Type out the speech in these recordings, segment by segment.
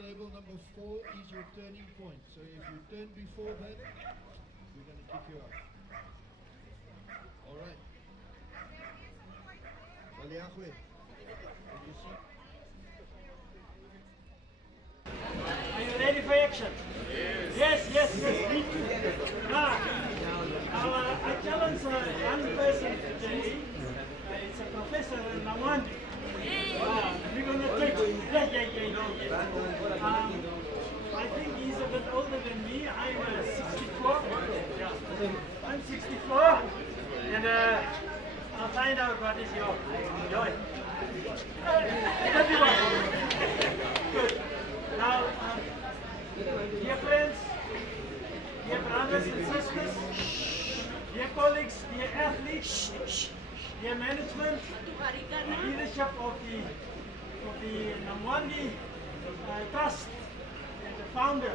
table number 4 is your turning point. So if you turn before that, we're going to kick you out. All right. Baliagwe, can you see? Are you ready for action? Yes, me too. Now, I challenge a young person today. It's a professor in Namwandi. We're going to take. I think he's a bit older than me. I'm 64. Yeah. I'm 64. And I'll find out what is your joy. Good. Now, dear friends, dear brothers and sisters, dear colleagues, dear athletes, dear management, leadership of the Namwandi Trust, and the founder,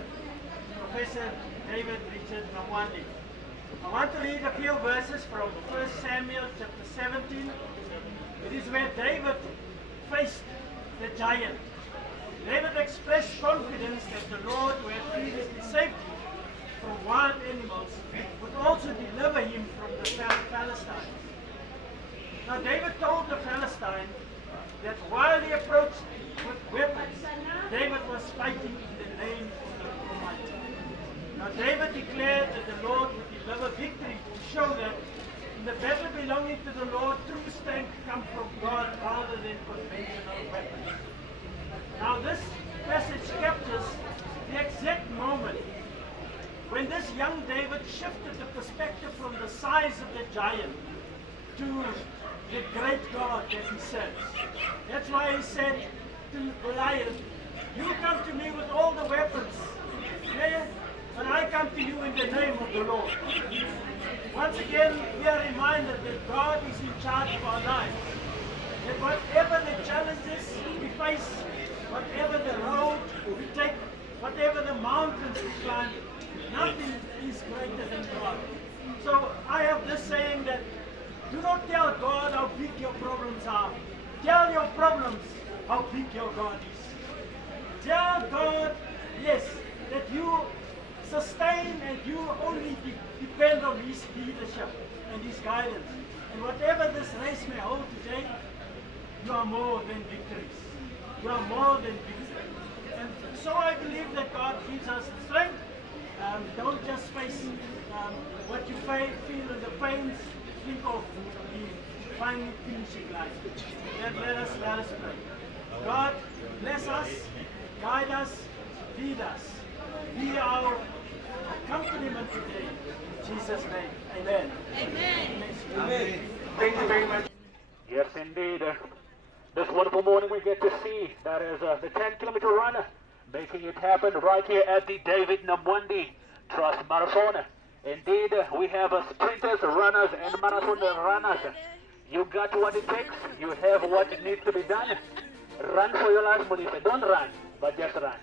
Professor David Richard Namwandi. I want to read a few verses from 1 Samuel chapter 17. It is where David faced the giant. David expressed confidence that the Lord, who had previously saved him from wild animals, would also deliver him from the Philistines. Now David told the Philistine that while he approached with weapons, David was fighting in the name of the Almighty. Now David declared that the Lord would deliver victory to show that in the battle belonging to the Lord, true strength comes from God rather than conventional weapons. Now this passage captures the exact moment when this young David shifted the perspective from the size of the giant to the great God that he serves. That's why he said to Goliath, you come to me with all the weapons, yeah, but I come to you in the name of the Lord. Once again, we are reminded that God is in charge of our lives. That whatever the challenges we face, whatever the road we take, whatever the mountains we climb, nothing is greater than God. So I have this saying that do not tell God how big your problems are. Tell your problems how big your God is. Tell God, yes, that you sustain and you only depend on His leadership and His guidance. And whatever this race may hold today, you are more than victories. You are more than victory. And so I believe that God gives us the strength. Don't just face what you feel in the pains. Think of the final finishing line. Let us pray. God, bless us, guide us, lead us. Be our accompaniment today. In Jesus' name, amen. Amen. Thank you very much. Yes, indeed. This wonderful morning we get to see that is the 10-kilometer run, making it happen right here at the David Namwandi Trust Marathon. Indeed, we have sprinters, runners, and marathon runners. You got what it takes. You have what needs to be done. Run for your life, Monifa. Don't run, but just run.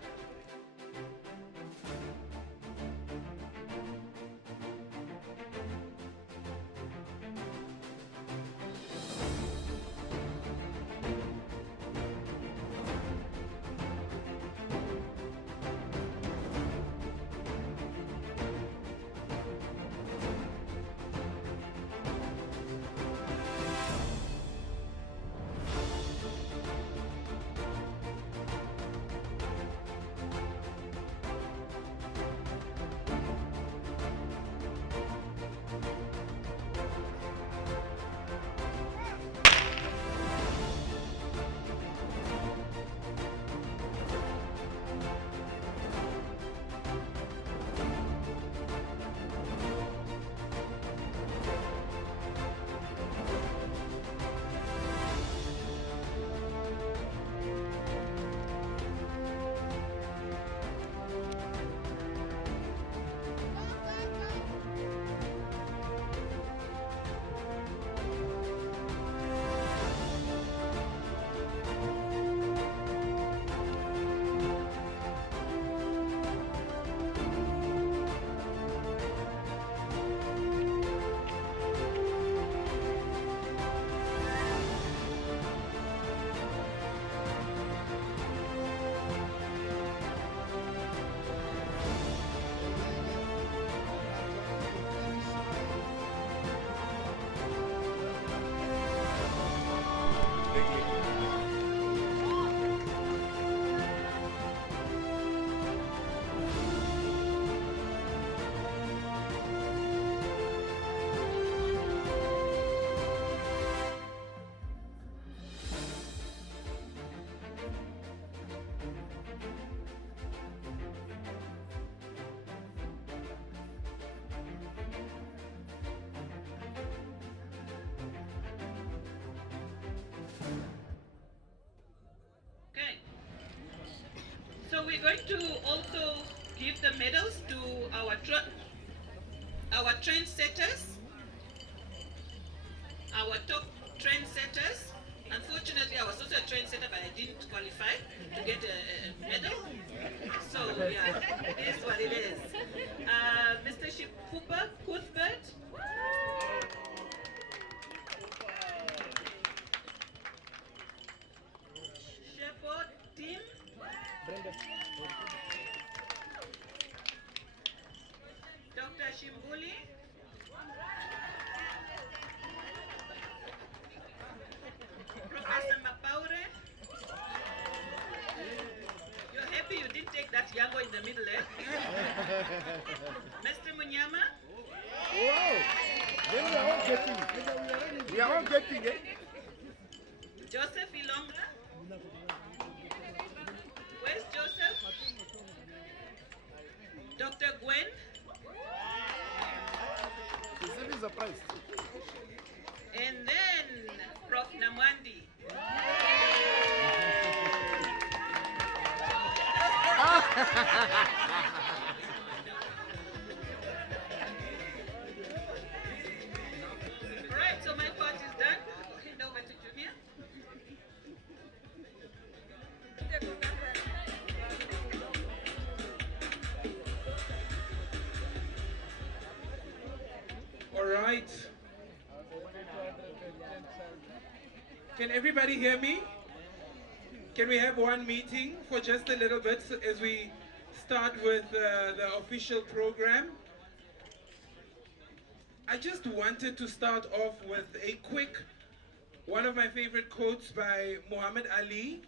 So we're going to also give the medals to our trendsetters, our top trendsetters. Unfortunately, I was also a trendsetter, but I didn't qualify to get a medal. So yeah, it is what it is. Mr. Shipupa Cuthbert. Shepherd Tim. Dr. Shimbuli. Professor Mapaure. You're happy you didn't take that Yango in the middle, eh? Mr. Munyama. Wow! Then we are all getting it. We are all getting it. Joseph Ilonga. Where's Joseph? Dr. Gwen. He's even surprised. And then Prof. Namwandi. Alright, so my part is done. I'll hand over to Junior. All right. Can everybody hear me? Can we have one meeting for just a little bit as we start with the official program? I just wanted to start off with a quick, one of my favorite quotes by Muhammad Ali.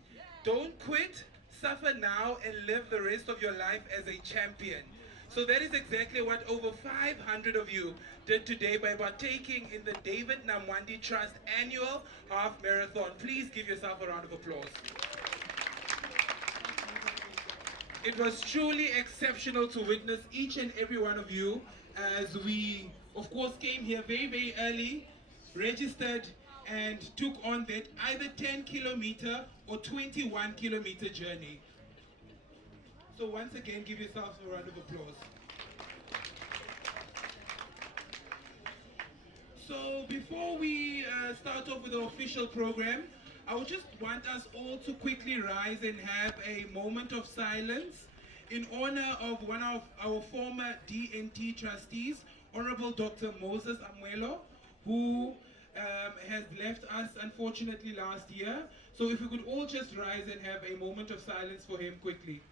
Don't quit, suffer now, and live the rest of your life as a champion. So that is exactly what over 500 of you did today by partaking in the David Namwandi Trust annual half marathon. Please give yourself a round of applause. It was truly exceptional to witness each and every one of you as we, of course, came here very, very early, registered, and took on that either 10-kilometer or 21-kilometer journey. So once again, give yourselves a round of applause. So before we start off with the official program, I would just want us all to quickly rise and have a moment of silence in honor of one of our former DNT trustees, Honorable Dr. Moses Amwelo, who has left us unfortunately last year. So if we could all just rise and have a moment of silence for him quickly.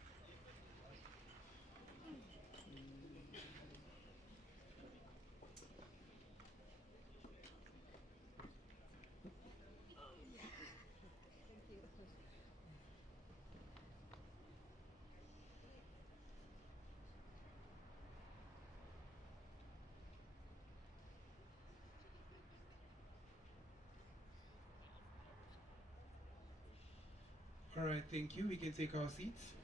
All right, thank you. We can take our seats.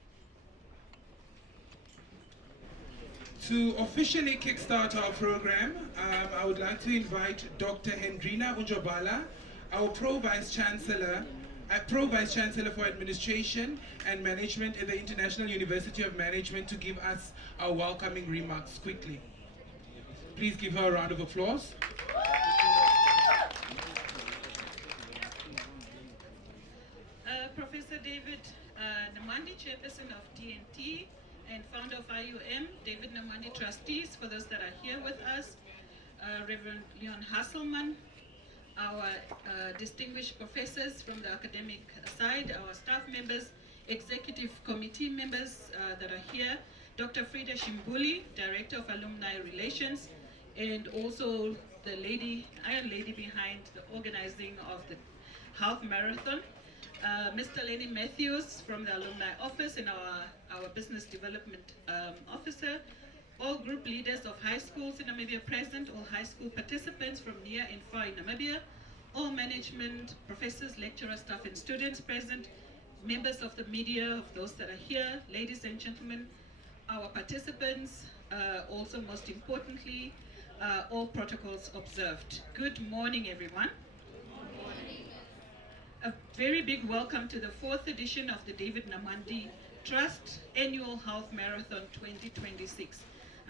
To officially kickstart our program, I would like to invite Dr. Hendrina Unjobala, our Pro Vice Chancellor for Administration and Management at the International University of Management, to give us our welcoming remarks quickly. Please give her a round of applause. Professor David Namwandi, Chairperson of DNT and founder of IUM, David Namwandi Trustees, for those that are here with us, Reverend Leon Hasselman, our distinguished professors from the academic side, our staff members, executive committee members that are here, Dr. Frida Shimbuli, Director of Alumni Relations, and also the Iron Lady behind the organizing of the half marathon. Mr. Lenny Matthews from the Alumni Office and our Business Development Officer, all group leaders of high schools in Namibia present, all high school participants from near and far in Namibia, all management, professors, lecturers, staff and students present, members of the media, of those that are here, ladies and gentlemen, our participants, also most importantly, all protocols observed. Good morning, everyone. A very big welcome to the 4th edition of the David Namwandi Trust Annual Health Marathon 2026.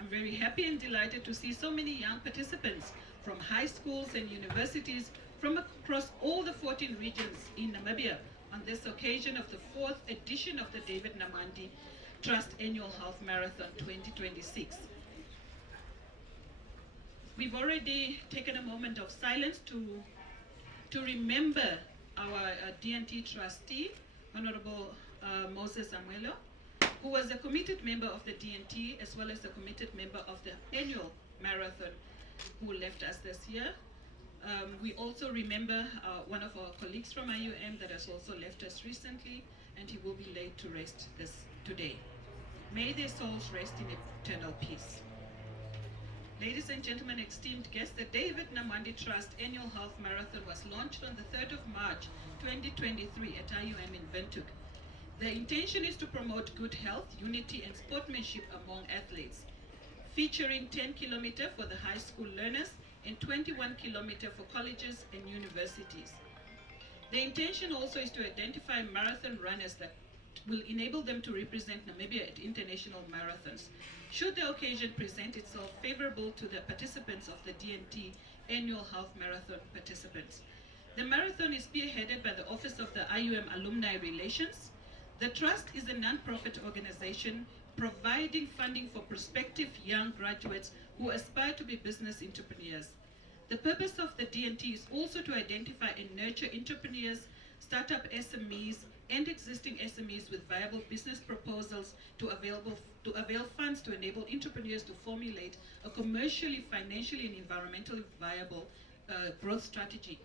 I'm very happy and delighted to see so many young participants from high schools and universities from across all the 14 regions in Namibia on this occasion of the 4th edition of the David Namwandi Trust Annual Health Marathon 2026. We've already taken a moment of silence to remember our DNT trustee, Honorable Moses Amwelo, who was a committed member of the DNT as well as a committed member of the annual marathon, who left us this year. We also remember one of our colleagues from IUM that has also left us recently, and he will be laid to rest today. May their souls rest in eternal peace. Ladies and gentlemen, esteemed guests, the David Namwandi Trust Annual Health Marathon was launched on the 3rd of March 2023 at IUM in Windhoek. The intention is to promote good health, unity and sportsmanship among athletes, featuring 10 kilometers for the high school learners and 21 kilometers for colleges and universities. The intention also is to identify marathon runners that will enable them to represent Namibia at international marathons, should the occasion present itself favorable to the participants of the DNT Annual Health Marathon participants. The marathon is spearheaded by the Office of the IUM Alumni Relations. The Trust is a non-profit organization providing funding for prospective young graduates who aspire to be business entrepreneurs. The purpose of the DNT is also to identify and nurture entrepreneurs, startup SMEs, and existing SMEs with viable business proposals to avail funds to enable entrepreneurs to formulate a commercially, financially, and environmentally viable growth strategy.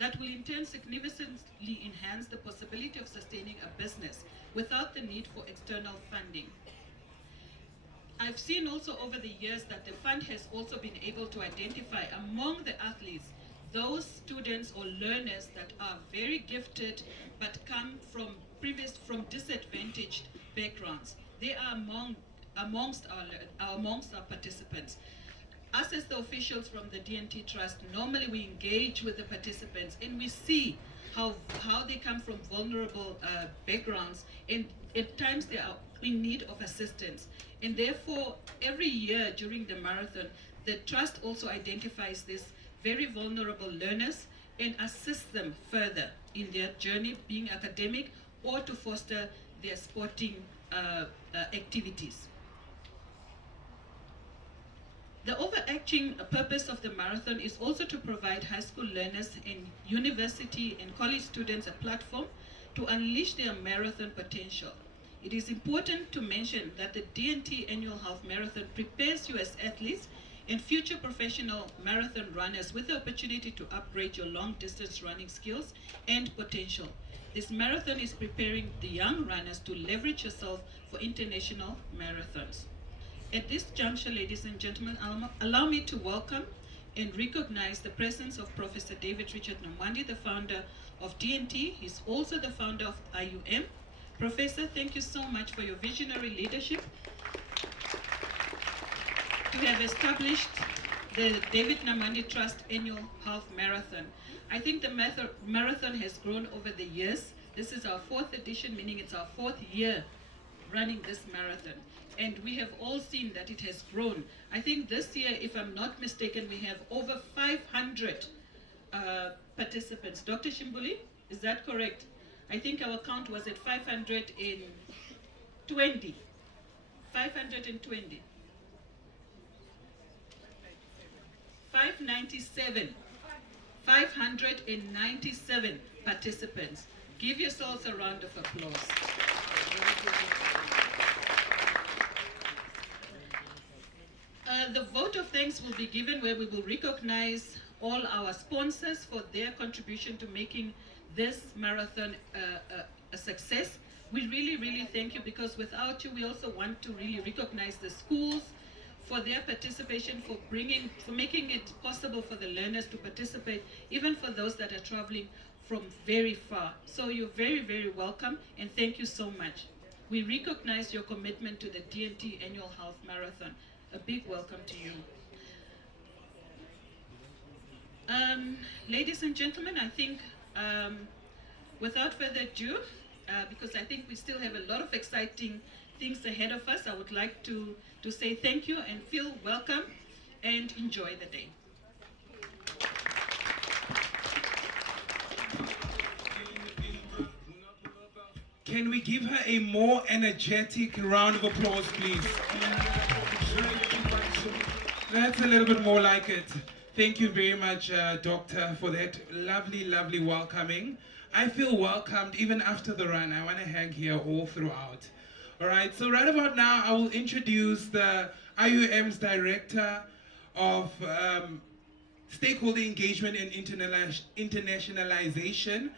That will in turn significantly enhance the possibility of sustaining a business without the need for external funding. I've seen also over the years that the fund has also been able to identify among the athletes those students or learners that are very gifted but come from disadvantaged backgrounds. They are amongst our participants. Us as the officials from the DNT Trust, normally we engage with the participants and we see how they come from vulnerable backgrounds, and at times they are in need of assistance. And therefore, every year during the marathon, the Trust also identifies these very vulnerable learners and assists them further in their journey, being academic or to foster their sporting activities. The overarching purpose of the marathon is also to provide high school learners and university and college students a platform to unleash their marathon potential. It is important to mention that the DNT Annual Health Marathon prepares you as athletes and future professional marathon runners with the opportunity to upgrade your long distance running skills and potential. This marathon is preparing the young runners to leverage yourself for international marathons. At this juncture, ladies and gentlemen, allow me to welcome and recognize the presence of Professor David Richard Namwandi, the founder of DNT. He's also the founder of IUM. Professor, thank you so much for your visionary leadership to have established the David Namwandi Trust Annual Health Marathon. I think the marathon has grown over the years. This is our 4th edition, meaning it's our 4th year running this marathon. And we have all seen that it has grown. I think this year, if I'm not mistaken, we have over 500 participants. Dr. Shimbuli, is that correct? I think our count was at 520. 520. 597. 597 participants. Give yourselves a round of applause. The vote of thanks will be given where we will recognize all our sponsors for their contribution to making this marathon a success. We really thank you, because without you, we also want to really recognize the schools for their participation, for making it possible for the learners to participate, even for those that are traveling from very far. So you're very welcome, and thank you so much. We recognize your commitment to the DNT Annual Health Marathon. A big welcome to you. Ladies and gentlemen, I think without further ado, because I think we still have a lot of exciting things ahead of us. I would like to say thank you and feel welcome and enjoy the day. Can we give her a more energetic round of applause, please? That's a little bit more like it. Thank you very much, Doctor, for that lovely, lovely welcoming. I feel welcomed even after the run. I want to hang here all throughout. All right, so right about now, I will introduce the IUM's Director of Stakeholder Engagement and Internationalization,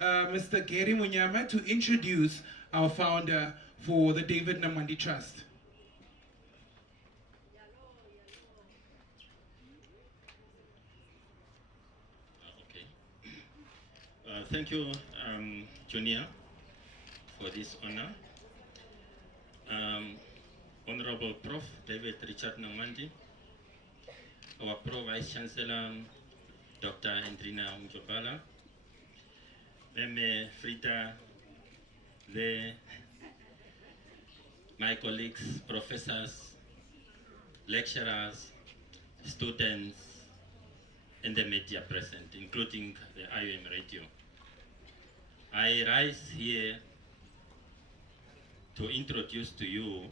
Mr. Gary Munyama, to introduce our founder for the David Namwandi Trust. Okay. Thank you, Junior, for this honor. Honorable Prof. David Richard Namwandi, our Pro Vice Chancellor, Dr. Hendrina Mjobala, Frida, my colleagues, professors, lecturers, students, and the media present, including the IUM radio. I rise here to introduce to you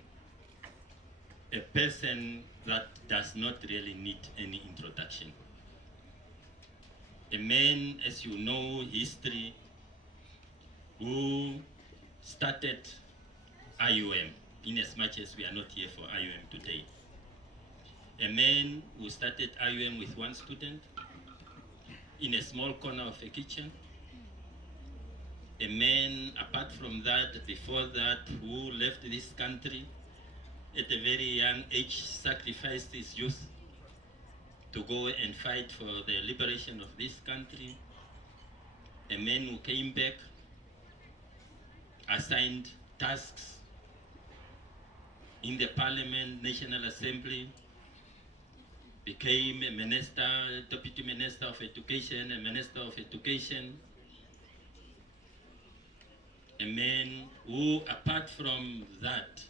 a person that does not really need any introduction. A man, as you know, history, who started IUM, in as much as we are not here for IUM today. A man who started IUM with one student in a small corner of a kitchen. A man, apart from that, before that, who left this country at a very young age, sacrificed his youth to go and fight for the liberation of this country. A man who came back, assigned tasks in the Parliament, National Assembly, became a minister, deputy minister of education, a minister of education. A man who, apart from that,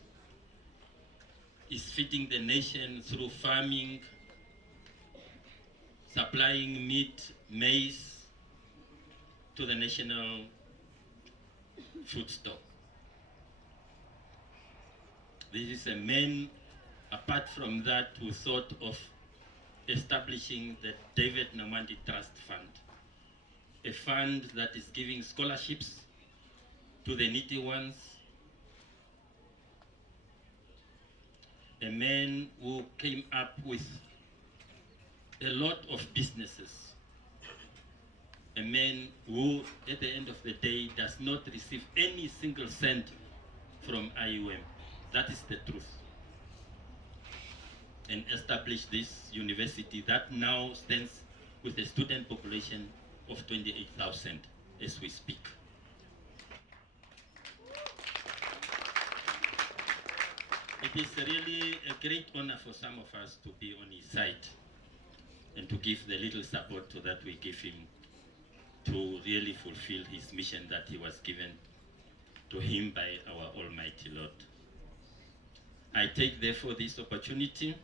is feeding the nation through farming, supplying meat, maize to the national food stock. This is a man, apart from that, who thought of establishing the David Namwandi Trust Fund, a fund that is giving scholarships to the needy ones, a man who came up with a lot of businesses, a man who, at the end of the day, does not receive any single cent from IUM. That is the truth. And established this university that now stands with a student population of 28,000 as we speak. It is really a great honor for some of us to be on his side and to give the little support so that we give him to really fulfill his mission that he was given to him by our Almighty Lord. I take therefore this opportunity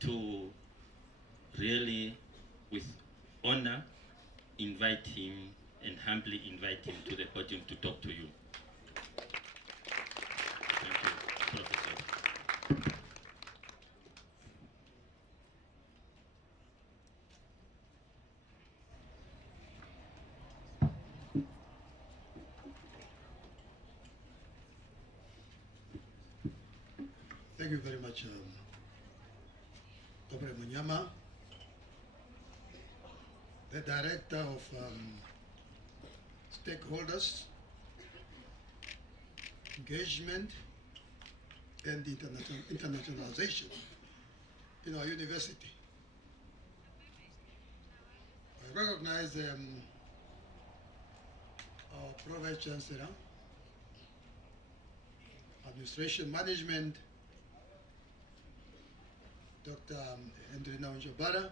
to really, with honor, invite him and humbly invite him to the podium to talk to you. Thank you, Professor. Thank you very much, Dr. Munyama, the Director of Stakeholders, Engagement, and Internationalization in our university. I recognize our Pro Vice Chancellor, Administration Management, Dr. Hendrina Mjobala.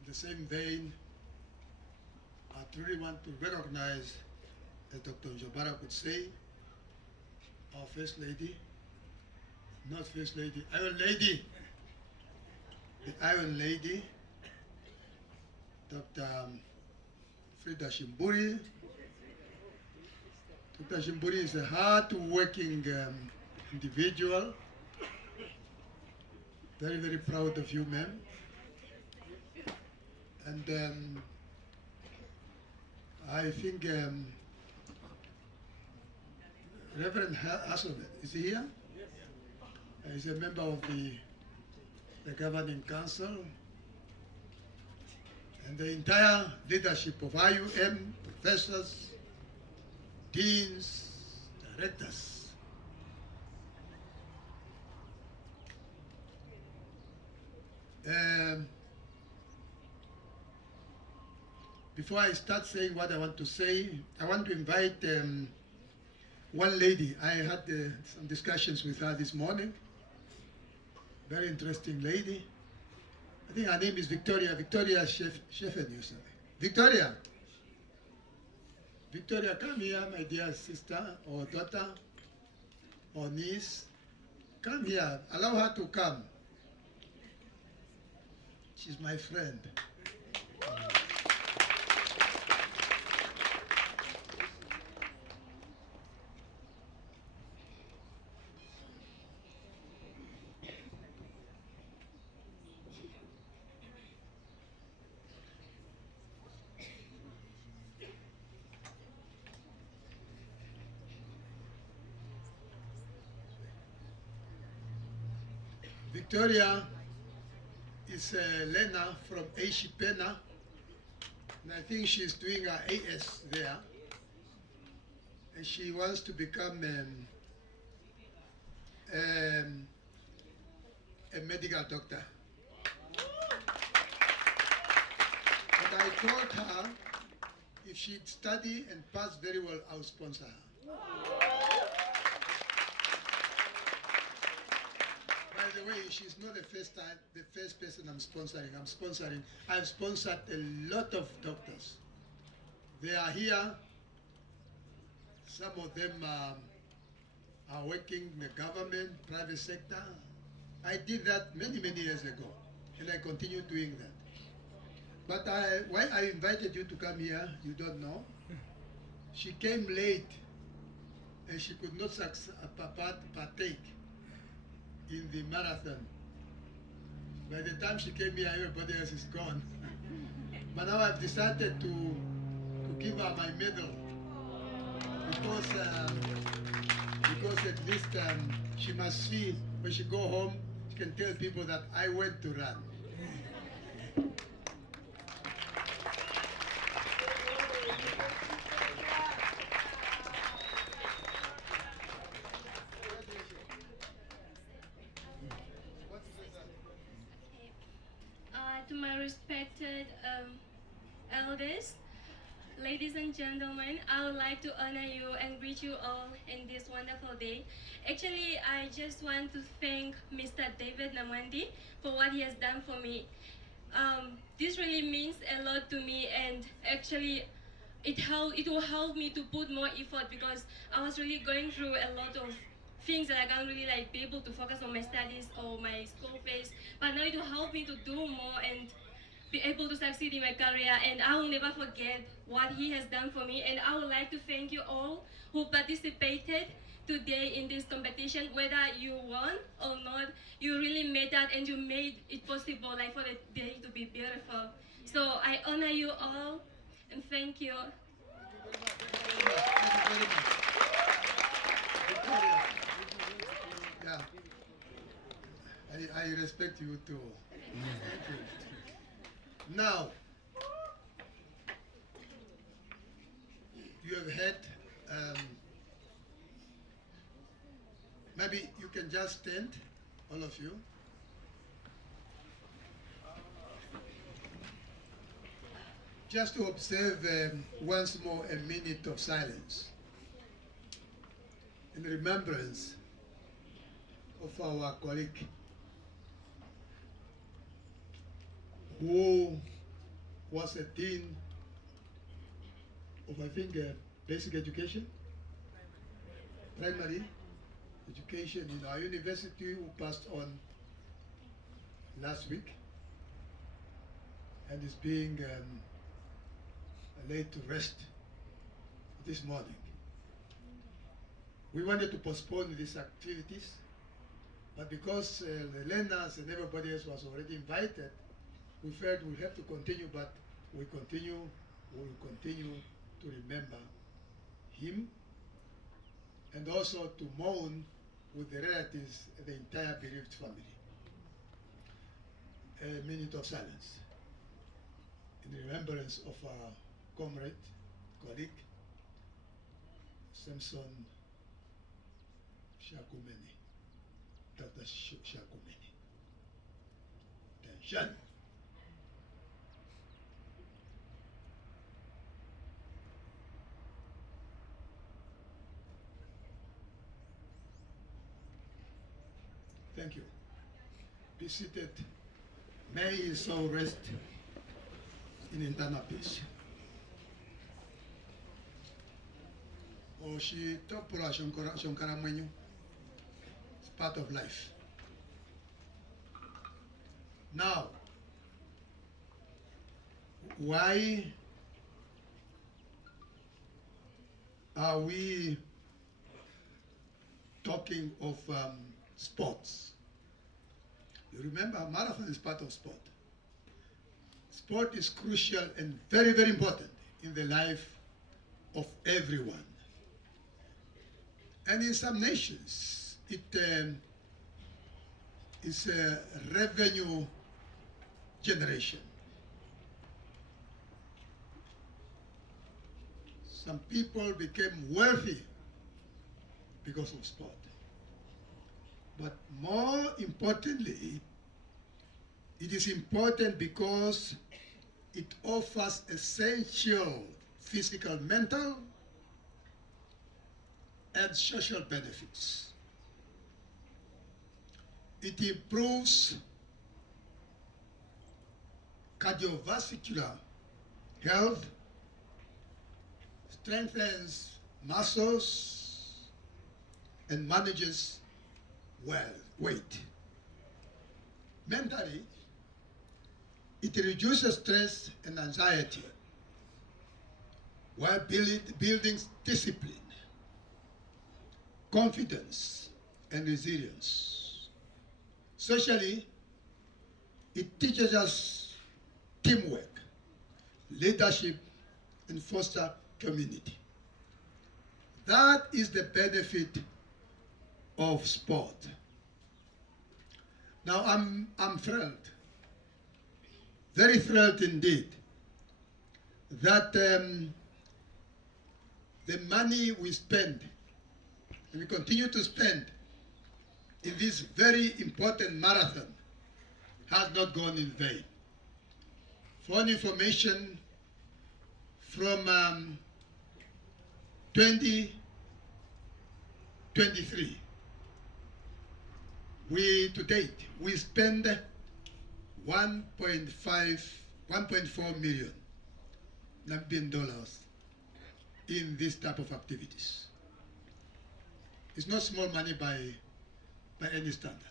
In the same vein, I truly want to recognize, as Dr. Njobara would say, our First Lady, not First Lady, Iron Lady, the Iron Lady, Dr. Frida Shimburi. Dr. Shimburi is a hard-working individual. Very, very proud of you, ma'am. And I think Reverend Hasselman, is he here? He's a member of the governing council and the entire leadership of IUM, professors, deans, directors. Before I start saying what I want to say, I want to invite one lady. I had some discussions with her this morning. Very interesting lady. I think her name is Victoria Sheffen. Victoria. Victoria, come here, my dear sister or daughter or niece. Come here. Allow her to come. She's my friend. Victoria is a learner from Ashipena, and I think she's doing her AS there, and she wants to become a medical doctor. But I told her if she'd study and pass very well, I'll sponsor her. By the way, she's not the first person I'm sponsoring. I've sponsored a lot of doctors. They are here. Some of them are working in the government, private sector. I did that many, many years ago, and I continue doing that. But why I invited you to come here, you don't know. She came late, and she could not partake in the marathon. By the time she came here, everybody else is gone. But now I've decided to give her my medal because at least she must feel when she go home, she can tell people that I went to run. To my respected elders, ladies and gentlemen, I would like to honor you and greet you all in this wonderful day. Actually, I just want to thank Mr. David Namwandi for what he has done for me. This really means a lot to me, and actually it will help me to put more effort because I was really going through a lot of things that I can't really be able to focus on my studies or my school phase. But now it will help me to do more and be able to succeed in my career, and I will never forget what he has done for me. And I would like to thank you all who participated today in this competition. Whether you won or not, you really made that and you made it possible for the day to be beautiful. So I honor you all and thank you. Yeah, I respect you too. Thank you. Now, you have had, maybe you can just stand, all of you. Just to observe once more a minute of silence in remembrance of our colleague who was a dean of I think, basic education, primary education in our university, who passed on last week and is being laid to rest this morning. We wanted to postpone these activities, but because the learners and everybody else was already invited, we felt we have to continue, but we will continue to remember him and also to mourn with the relatives and the entire bereaved family. A minute of silence in remembrance of our comrade, colleague, Samson Shakumeni, Dr. Shakumeni. Attention. Thank you. Be seated. May his soul rest in eternal peace. Oshi topura shonkara mwenyu. It's part of life. Now, why are we talking of sports? You remember, marathon is part of sport. Sport is crucial and very, very important in the life of everyone. And in some nations, it is a revenue generation. Some people became wealthy because of sport. But more importantly, it is important because it offers essential physical, mental, and social benefits. It improves cardiovascular health, strengthens muscles, and manages weight. Mentally, it reduces stress and anxiety while building discipline, confidence, and resilience. Socially, it teaches us teamwork, leadership, and foster community. That is the benefit of sport. Now I'm thrilled, very thrilled indeed, that the money we spend and we continue to spend in this very important marathon has not gone in vain. For information, from 2023, to date, we spend 1.4 million Namibian dollars in this type of activities. It's not small money by any standard.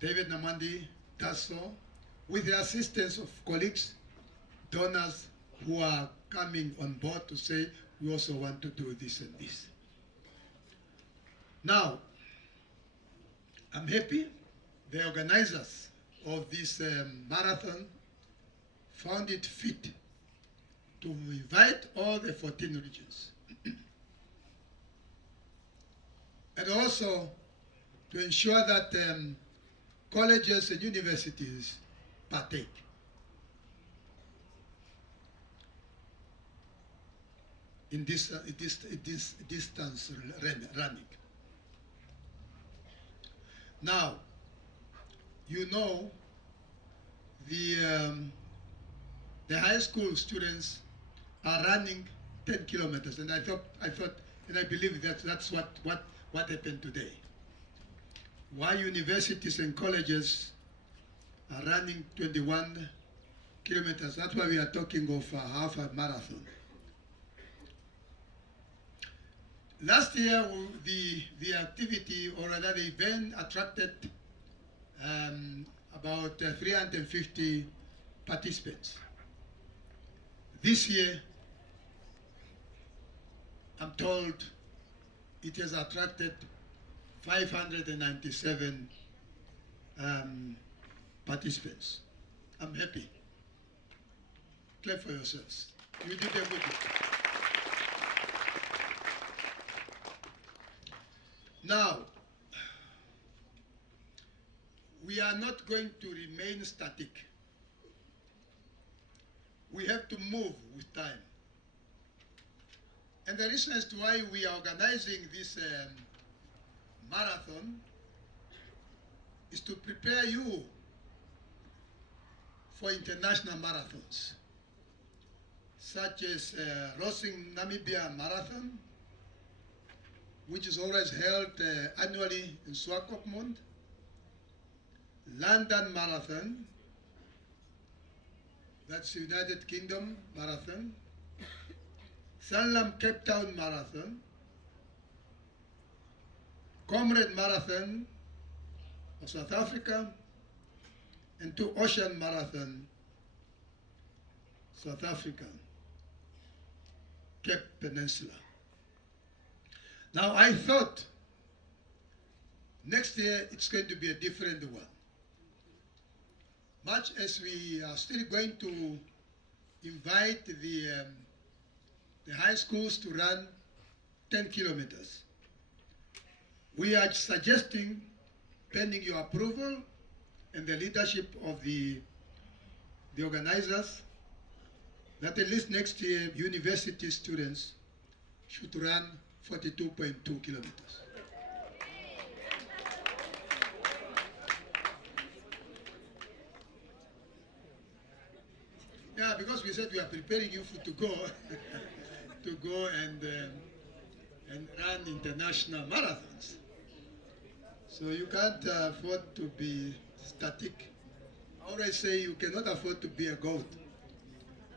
David Namwandi does so with the assistance of colleagues, donors who are coming on board to say, we also want to do this and this. Now, I'm happy the organizers of this marathon found it fit to invite all the 14 regions and also to ensure that colleges and universities partake. In this distance running. Now, you know, the high school students are running 10 kilometers, and I thought, and I believe that that's what happened today. While universities and colleges are running 21 kilometers. That's why we are talking of half a marathon. Last year, the activity, or rather the event, attracted about 350 participants. This year, I'm told it has attracted 597 participants. I'm happy. Clap for yourselves. You did a good job. Now, we are not going to remain static. We have to move with time. And the reason as to why we are organizing this marathon is to prepare you for international marathons, such as Rosing Namibia Marathon, which is always held annually in Swakopmund, London Marathon, that's United Kingdom Marathon, Sanlam Cape Town Marathon, Comrade Marathon of South Africa, and 2 Ocean Marathon, South Africa, Cape Peninsula. Now I thought next year it's going to be a different one. Much as we are still going to invite the high schools to run 10 kilometers, we are suggesting, pending your approval and the leadership of the organizers, that at least next year university students should run 42.2 kilometers. Yeah, because we said we are preparing you to go to go and run international marathons. So you can't afford to be static. I always say you cannot afford to be a goat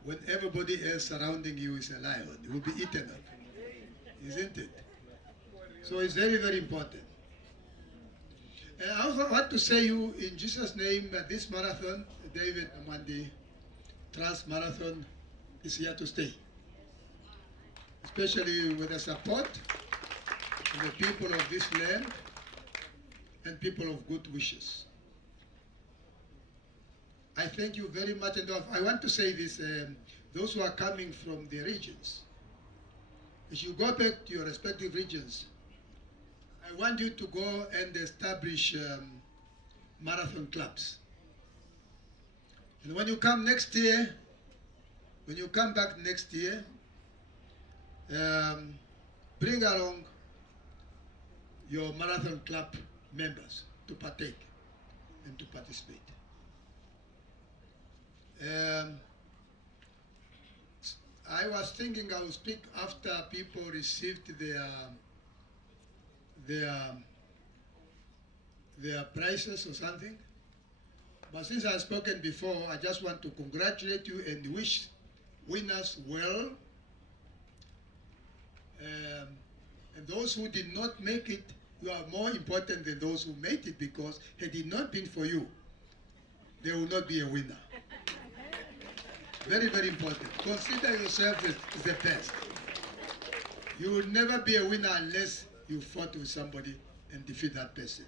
when everybody else surrounding you is a lion. You will be eaten up, isn't it? So it's very, very important. And I also want to say you in Jesus' name that this marathon, David Namwandi Trust Marathon, is here to stay. Especially with the support of the people of this land and people of good wishes. I thank you very much, and I want to say this, those who are coming from the regions, as you go back to your respective regions, I want you to go and establish marathon clubs. And when you come next year, when you come back next year, bring along your marathon club members to partake and to participate. I was thinking I would speak after people received their prizes or something. But since I've spoken before, I just want to congratulate you and wish winners well. And those who did not make it, you are more important than those who made it, because had it not been for you, there will not be a winner. Very, very important. Consider yourself as the best. You will never be a winner unless you fought with somebody and defeat that person.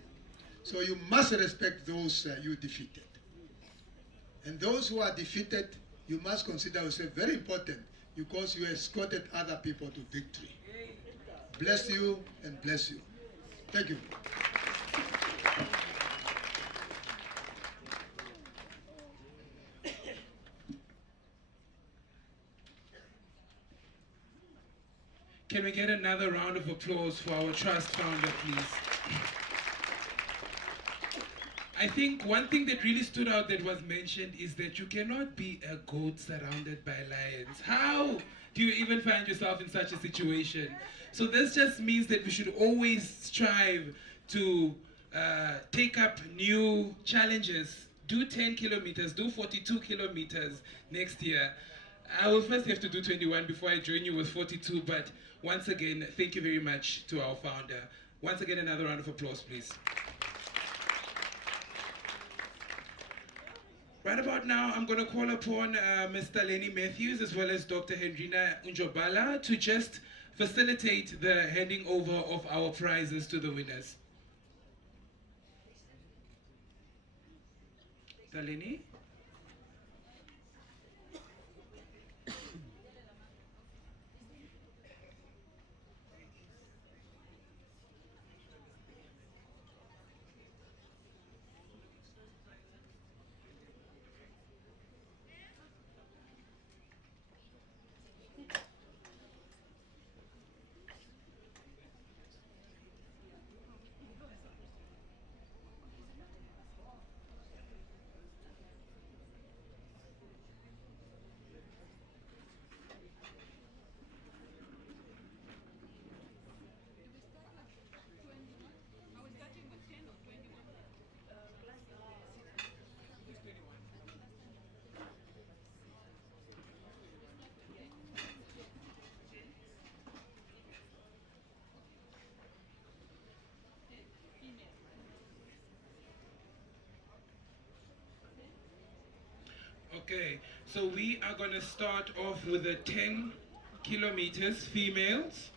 So you must respect those you defeated. And those who are defeated, you must consider yourself very important, because you escorted other people to victory. Bless you and bless you. Thank you. Can we get another round of applause for our trust founder, please? I think one thing that really stood out that was mentioned is that you cannot be a goat surrounded by lions. How do you even find yourself in such a situation? So this just means that we should always strive to take up new challenges do 10 kilometers, do 42 kilometers next year. I will first have to do 21 before I join you with 42, but once again, thank you very much to our founder. Once again, another round of applause, please. Right about now, I'm going to call upon Mr. Lenny Matthews as well as Dr. Hendrina Unjobala to just facilitate the handing over of our prizes to the winners. Dr. Lenny? Okay, so we are going to start off with the 10 kilometers females.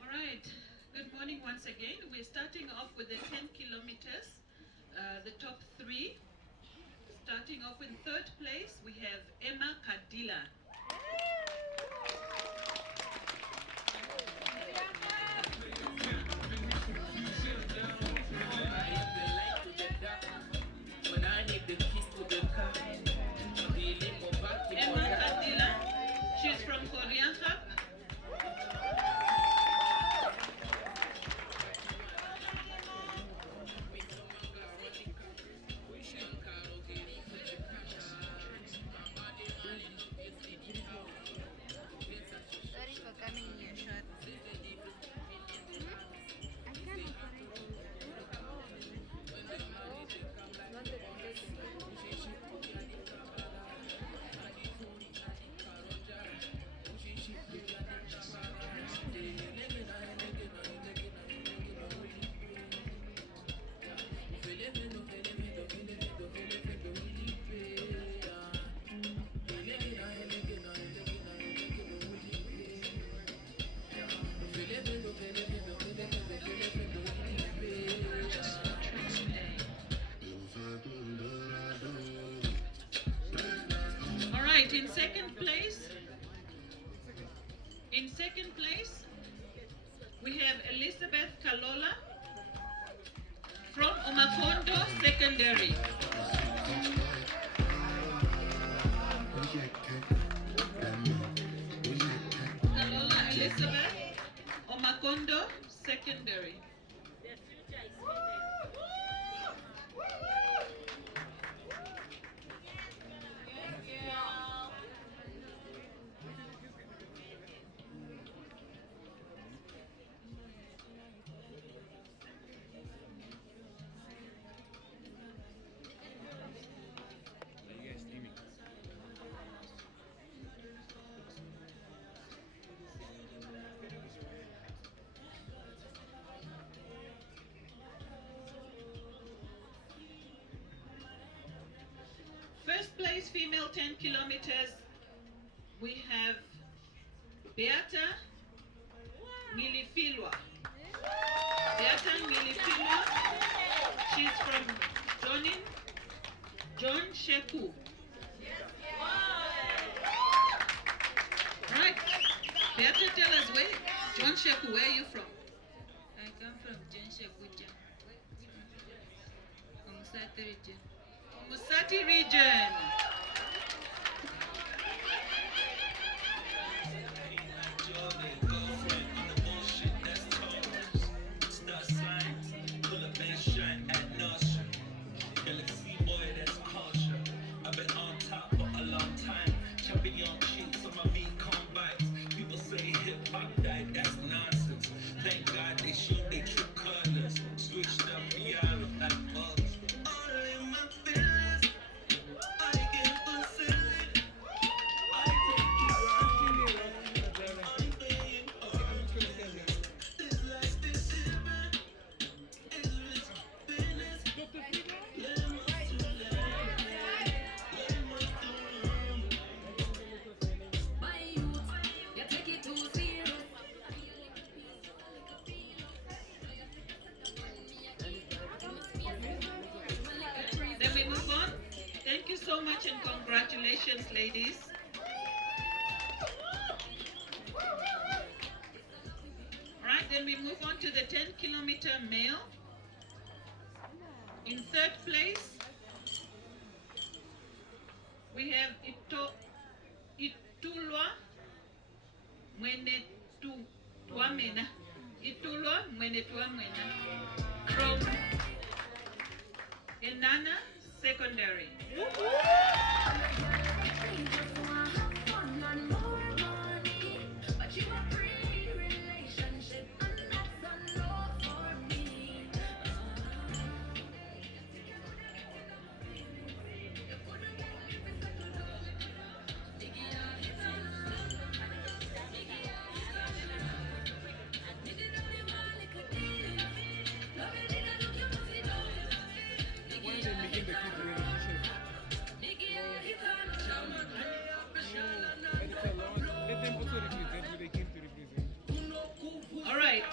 All right. Good morning once again. We're starting off with the 10 kilometers, the top three. Starting off in third place, we have Emma Kadila. Emma Kadila, she's from Korea. Sorry for coming here short. I can't operate. All right, in second place, we have Elizabeth Kalola from Omakondo Secondary. Kalola Elizabeth, Omakondo Secondary. First place female 10 kilometers, we have Beata Milifilwa. Beata Milifilwa, she's from John Sheku. Right, Beata, tell us where, John Sheku, where are you from? I come from John Shekuja. Musati region. Musati region. much and congratulations, ladies. Alright, then we move on to the 10-kilometer male. In third place, we have Itulwa Mwene Tuamena. Itulwa Mwene Tuamena from Enana Secondary. Alright.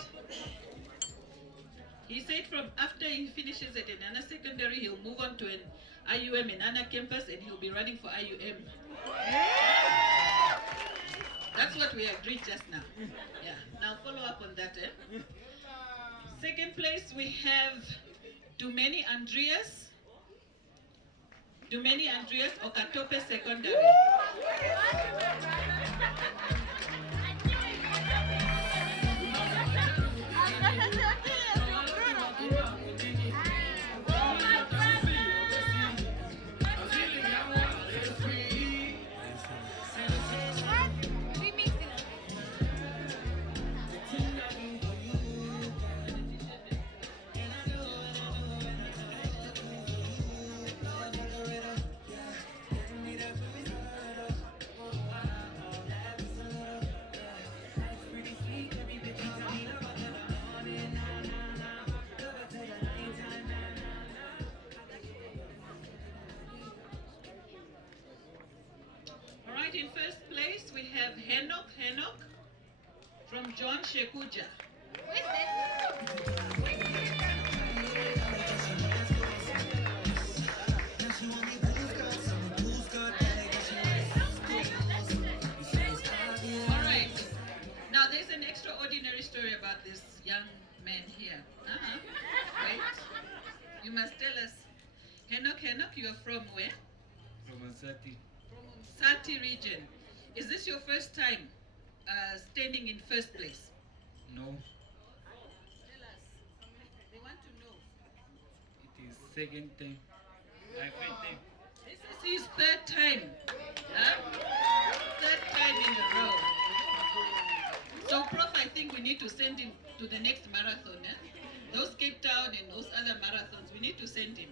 He said from after he finishes at Enana Secondary, he'll move on to an IUM Enana campus and he'll be running for IUM. That's what we agreed just now. Yeah. Now follow up on that. Second place we have Dumeni Andreas Okatope Secondary. In first place, we have Henok from John Shekuja. All right. Now, there's an extraordinary story about this young man here. Wait. You must tell us. Henok, you are from where? From Ansati. Sati region. Is this your first time standing in first place? No. Tell us. They want to know. It is second time. I first time. This is his third time. Third time in a row. So, Prof, I think we need to send him to the next marathon. Those Cape Town and those other marathons, we need to send him.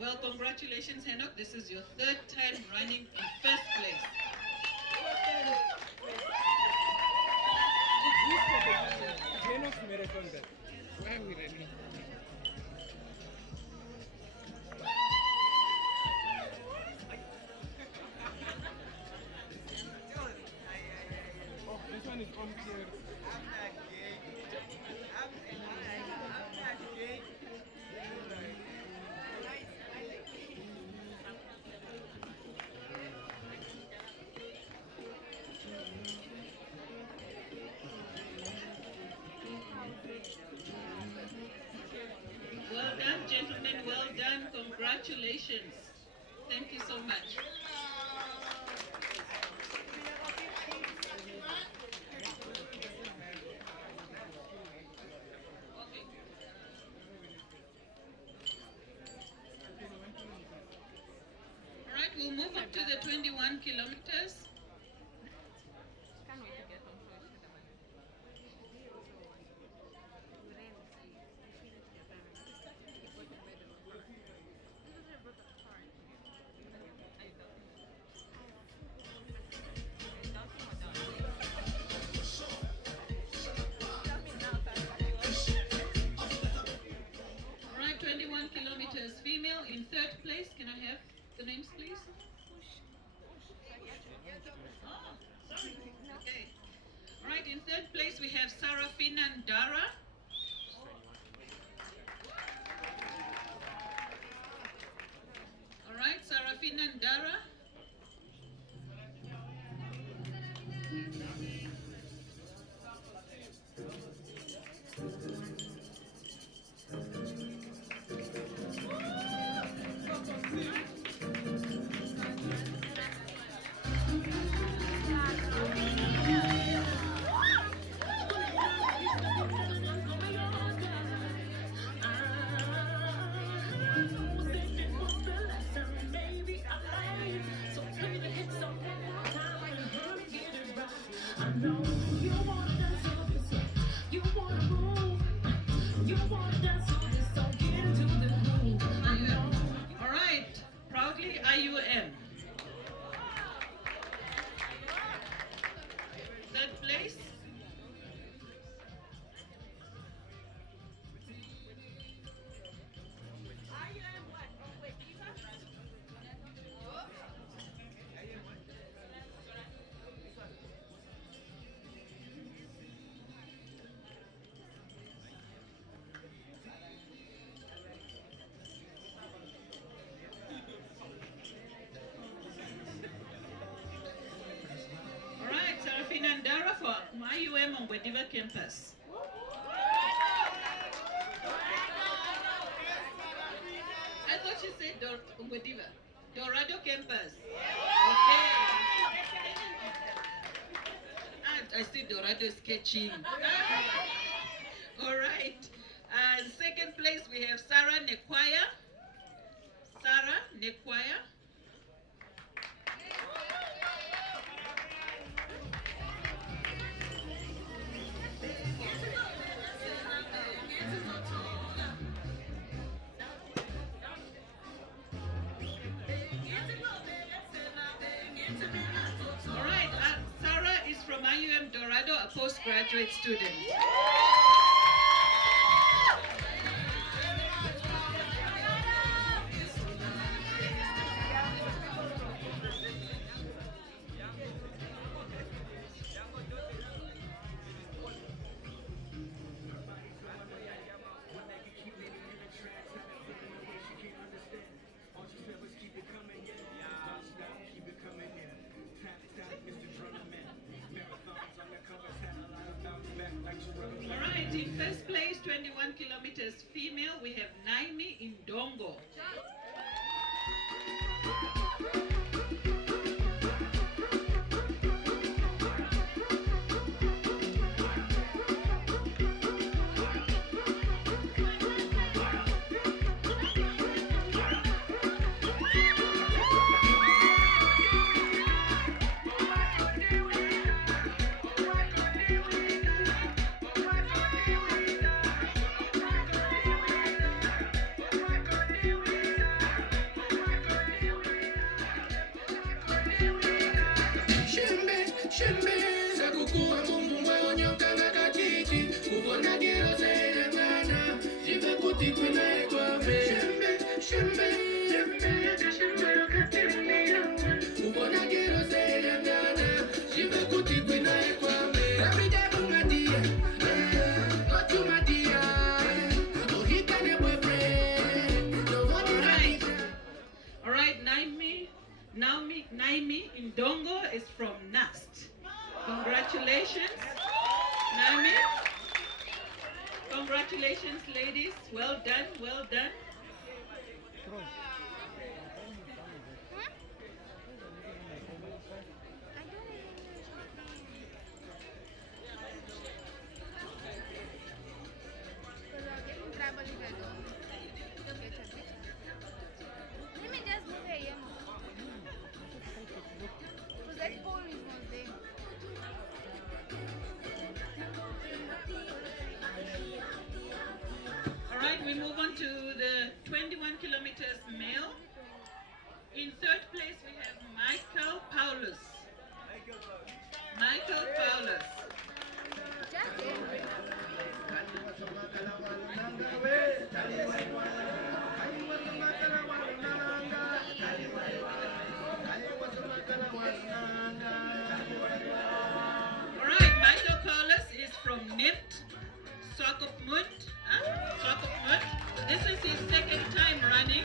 Well, congratulations, Henok. This is your third time running in first place. Henok's marathon that. Why are we running? Oh, this one is on here. Well done, gentlemen. Well done. Congratulations. Thank you so much. Okay. All right, we'll move up to the 21 kilometers. Female in third place. Can I have the names, please? Oh, sorry. Okay. All right. In third place, we have Sarafina Ndara. All right, Sarafina and Dara. All right, proudly IUM. Third place. All right, Sarafina and Dara for IUM on Windhoek campus. I thought you said Windhoek. Dorado campus. Okay. I see Dorado sketching. All right. Second place we have Sarah Nekwaya. Sarah Nekwaya. All right, Sarah is from IUM Dorado, a postgraduate student. All right, in first place, 21 kilometers female, we have Naimi Indongo. All right, Naimi Indongo is from NAST. Congratulations, Naimi. Congratulations, ladies. Well done, well done. Let me just move here. Because that pole is not there. All right, we move on to the 21 kilometers male. In third place, we have Michael Paulus. Michael Paulus. All right, Michael Paulus is from NIMT, Swakopmund. Swakopmund. This is his second time running.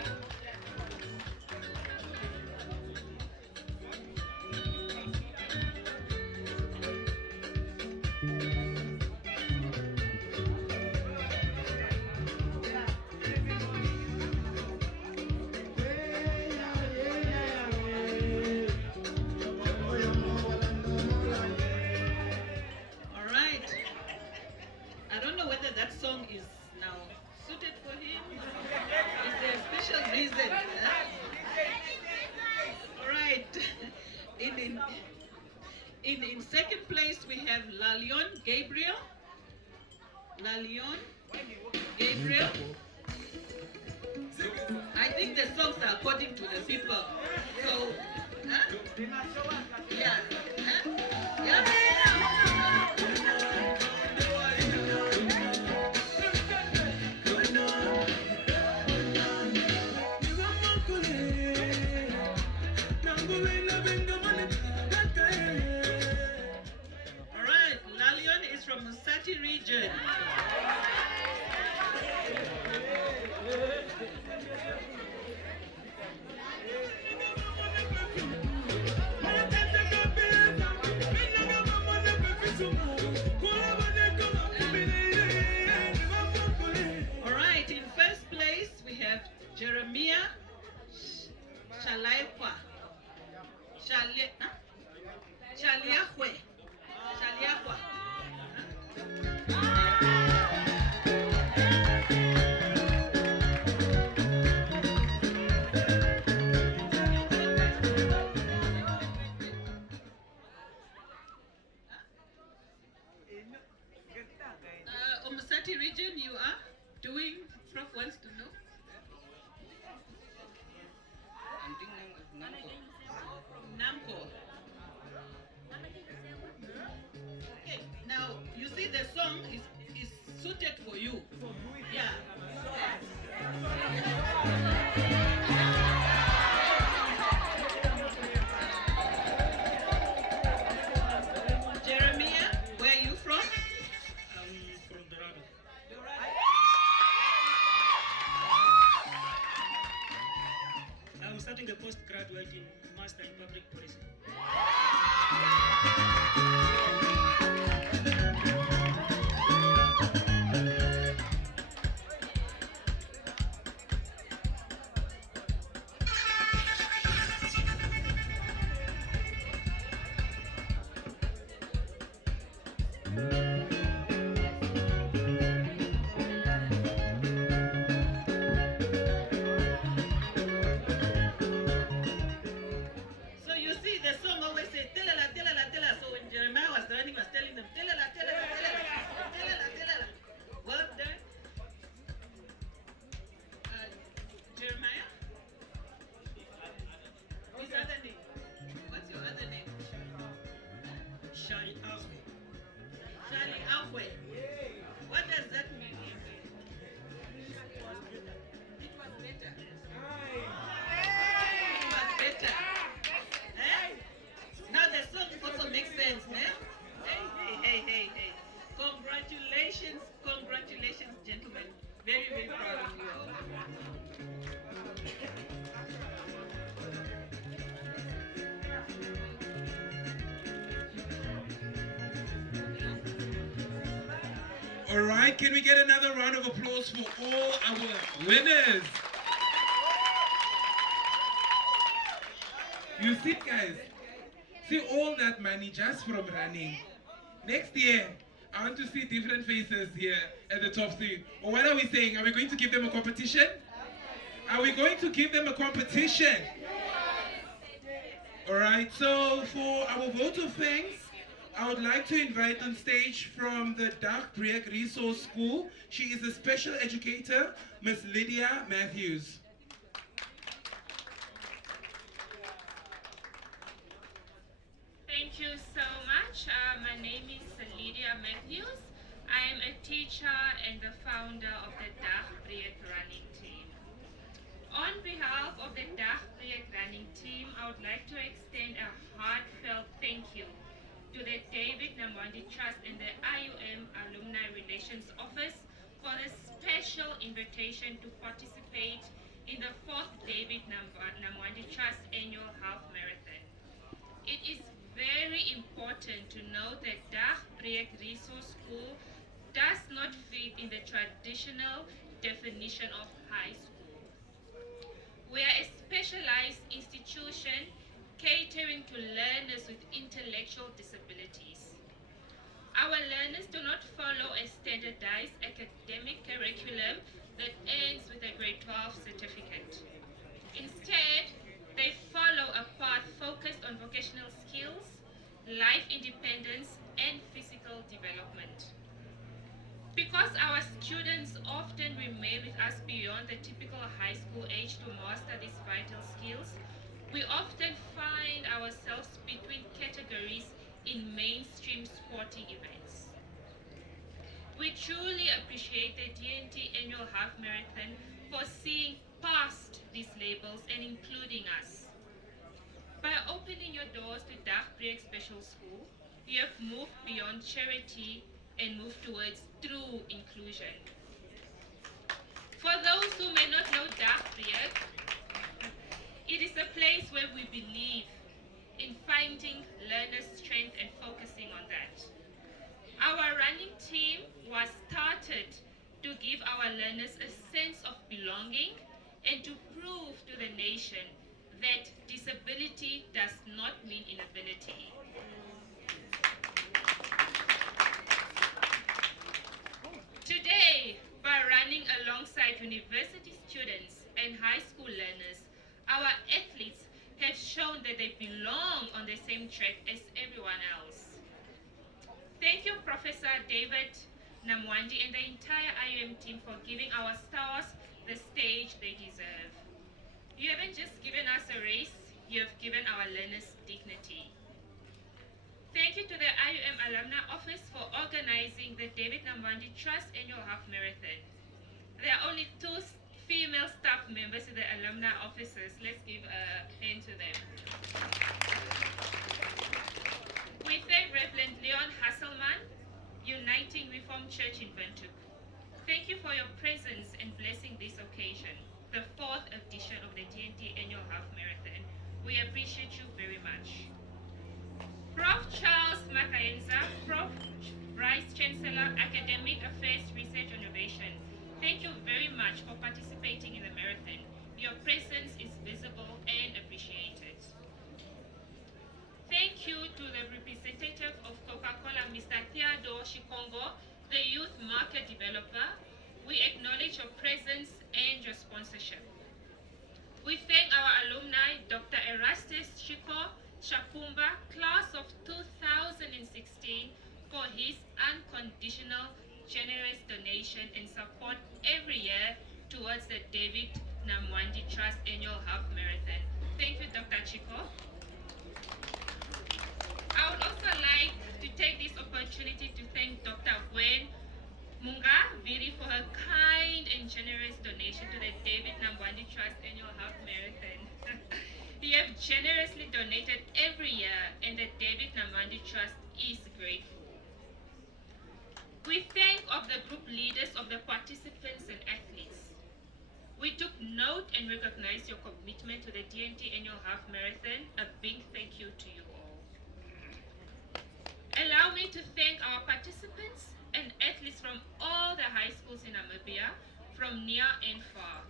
In second place, we have Lalion Gabriel. Lalion Gabriel. I think the songs are according to the people. So, huh? Yeah. Huh? Yeah. All right, Lalion is from Musati region. All right, in first place we have Jeremiah Shalaikwa. Shaliahwe. Shaliahwa. Omusati region, you are doing, Prof wants to know. Namco. Okay, now you see the song is suited for you. Yeah. Jeremiah, where are you from? I'm from Dorado. I'm starting a postgraduate in Master in Public Policy. So you see, the song always says, "Telala, telala, telala." So when Jeremiah was running, he was telling them, "Telala, telala, telala, telala, telala." Well done. Jeremiah? His other name? What's your other name? Shai Ahwe. Shali Ahwe. What does that mean? It was better. It was better. Eh? Now the song also makes sense, eh? Hey. Congratulations, gentlemen. Very, very proud of you all. All right, can we get another round of applause for all our winners? You see, guys, see all that money just from running. Next year, I want to see different faces here at the top three. Or what are we saying? Are we going to give them a competition? Are we going to give them a competition? All right, so for our vote of thanks, I would like to invite on stage from the Dagbreek Resource School. She is a special educator, Miss Lydia Matthews. Thank you so much. My name is Lydia Matthews. I am a teacher and the founder of the Dagbreek running team. On behalf of the Dagbreek running team, I would like to extend a heartfelt thank you to the David Namwandi Trust and the IUM Alumni Relations Office for the special invitation to participate in the 4th David Namwandi Trust Annual Half Marathon. It is very important to note that Dagbreek Resource School does not fit in the traditional definition of high school. We are a specialized institution catering to learners with intellectual disabilities. Our learners do not follow a standardized academic curriculum that ends with a grade 12 certificate. Instead, they follow a path focused on vocational skills life independence, and physical development. Because our students often remain with us beyond the typical high school age to master these vital skills, we often find ourselves between categories in mainstream sporting events. We truly appreciate the DNT Annual Half Marathon for seeing past these labels and including us. By opening your doors to Dagbreek Special School, you have moved beyond charity and moved towards true inclusion. For those who may not know Dagbreek, it is a place where we believe in finding learners' strength and focusing on that. Our running team was started to give our learners a sense of belonging and to prove to the nation that disability does not mean inability. Today, by running alongside university students and high school learners, our athletes have shown that they belong on the same track as everyone else. Thank you, Professor David Namwandi and the entire IUM team for giving our stars the stage they deserve. You haven't just given us a race, you have given our learners dignity. Thank you to the IUM Alumni Office for organizing the David Namwandi Trust Annual Half Marathon. There are only 2 female staff members in the alumni offices. Let's give a hand to them. We thank Reverend Leon Hasselman, Uniting Reformed Church in Windhoek. Thank you for your presence and blessing this occasion, the 4th edition of the DNT Annual Half Marathon. We appreciate you very much. Prof. Charles Makaenza, Prof. Vice Chancellor, Academic Affairs, Research and Innovation. Thank you very much for participating in the marathon. Your presence is visible and appreciated. Thank you to the representative of Coca-Cola, Mr. Theodore Shikongo, the youth market developer. We acknowledge your presence and your sponsorship. We thank our alumni, Dr. Erastus Shiko Shakumba, class of 2016, for his unconditional, generous donation and support every year towards the David Namwandi Trust Annual Half Marathon. Thank you, Dr. Chiko. I would also like to take this opportunity to thank Dr. Gwen Munga Viri for her kind and generous donation to the David Namwandi Trust Annual Half Marathon. You have generously donated every year, and the David Namwandi Trust is grateful. We thank of the group leaders of the participants and athletes. We took note and recognize your commitment to the DNT Annual Half Marathon. A big thank you to you all. Allow me to thank our participants and athletes from all the high schools in Namibia, from near and far.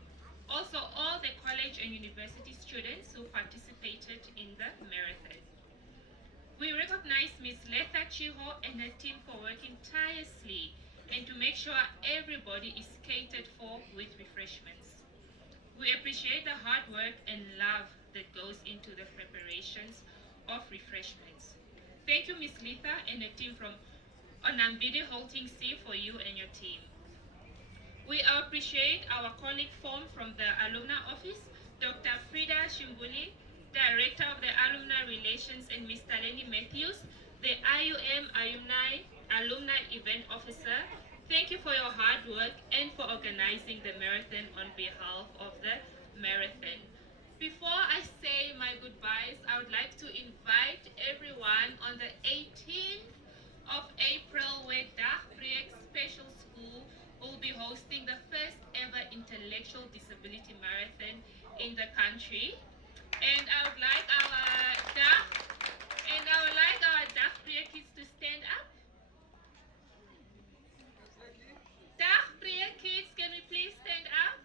Also, all the college and university students who participated in the marathon. We recognize Ms. Letha Chiho and her team for working tirelessly and to make sure everybody is catered for with refreshments. We appreciate the hard work and love that goes into the preparations of refreshments. Thank you, Ms. Letha and the team from Onambidi Holding C for you and your team. We appreciate our colleague from the Alumni Office, Dr. Frida Shimbuli, Director of the Alumni Relations, and Mr. Lenny Matthews, the IUM Alumni Event Officer. Thank you for your hard work and for organizing the marathon on behalf of the marathon. Before I say my goodbyes, I would like to invite everyone on the 18th of April, where Dagbreek Special School will be hosting the first ever intellectual disability marathon in the country. And I would like our Dagbreek kids to stand up. Dagbreek kids, can we please stand up?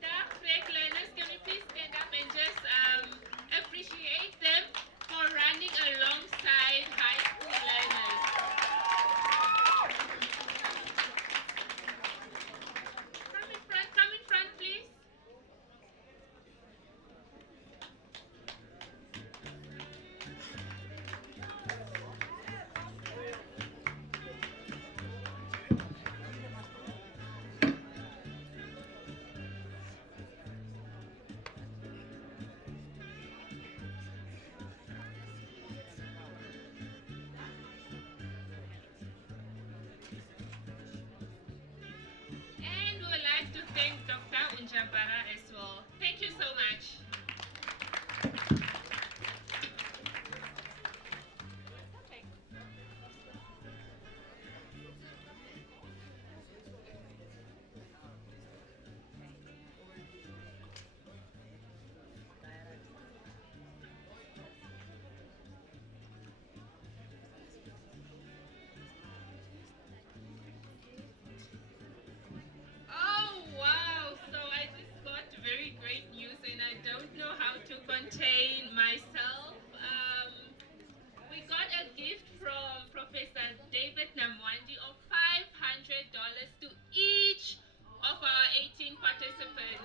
Dagbreek learners, can we please stand up and just appreciate them for running alongside high school learners. Come in front, please. to contain myself. We got a gift from Professor David Namwandi of $500 to each of our 18 participants.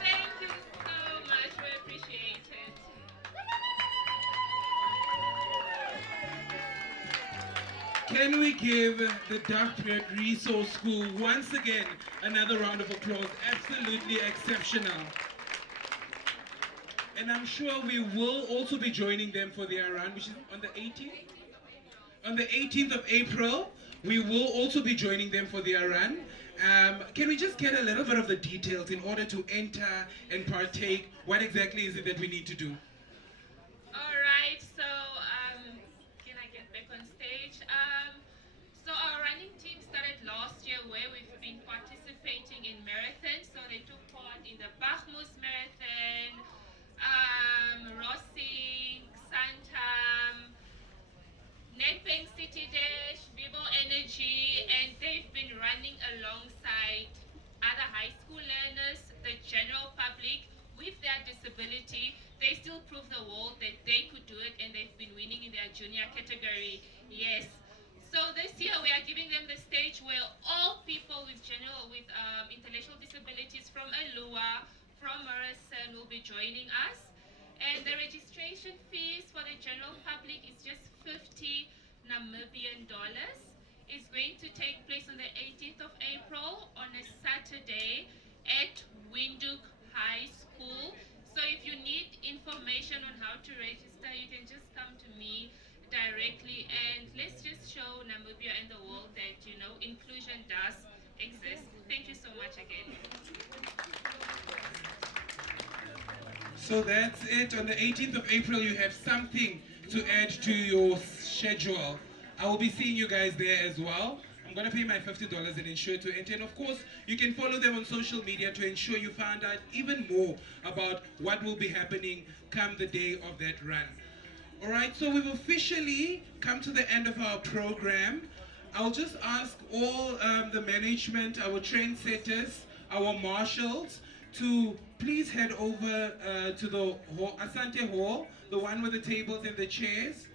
Thank you so much. We appreciate it. Can we give the Dartmouth Resource School once again another round of applause? Absolutely exceptional. And I'm sure we will also be joining them for their run, which is on the 18th. On the 18th of April, we will also be joining them for their run. Can we just get a little bit of the details in order to enter and partake? What exactly is it that we need to do? All right, so can I get back on stage? So our running team started last year where we've been participating in marathons. So they took part in the Bachmus Marathon, Rossing, Santam, Nedbank City Dash, Vivo Energy, and they've been running alongside other high school learners, the general public with their disability. They still prove the world that they could do it, and they've been winning in their junior category. Yes. So this year we are giving them the stage where all people with intellectual disabilities from Alua, from Morrison will be joining us. And the registration fees for the general public is just 50 Namibian dollars. It's going to take place on the 18th of April on a Saturday at Windhoek High School. So if you need information on how to register, you can just come to me directly, and let's just show Namibia and the world that, you know, inclusion does exist. Thank you so much again. So that's it. On the 18th of April, you have something to add to your schedule. I will be seeing you guys there as well. I'm going to pay my $50 and ensure to enter. And of course, you can follow them on social media to ensure you find out even more about what will be happening come the day of that run. All right, so we've officially come to the end of our program. I'll just ask all the management, our trendsetters, our marshals, to please head over to the Asante Hall, the one with the tables and the chairs.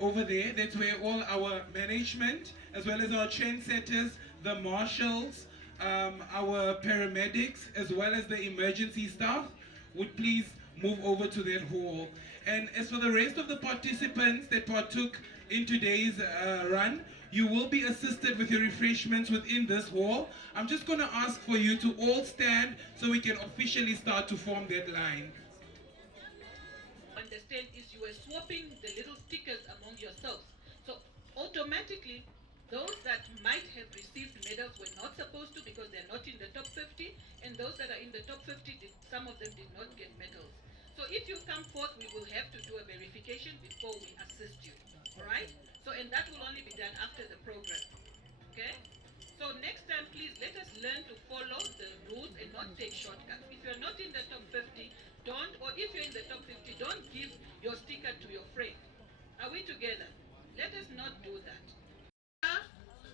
Over there, that's where all our management, as well as our trendsetters, the marshals, our paramedics, as well as the emergency staff, would please move over to that hall. And as for the rest of the participants that partook in today's run, you will be assisted with your refreshments within this hall. I'm just going to ask for you to all stand so we can officially start to form that line. Understand is you were swapping the little stickers among yourselves. So automatically, those that might have received medals were not supposed to because they're not in the top 50, and those that are in the top 50, some of them did not get medals. So if you come forth, we will have to do a verification before we assist you, all right? So, and that will only be done after the program, okay? So next time, please let us learn to follow the rules and not take shortcuts. If you're not in the top 50, don't, or if you're in the top 50, don't give your sticker to your friend. Are we together? Let us not do that.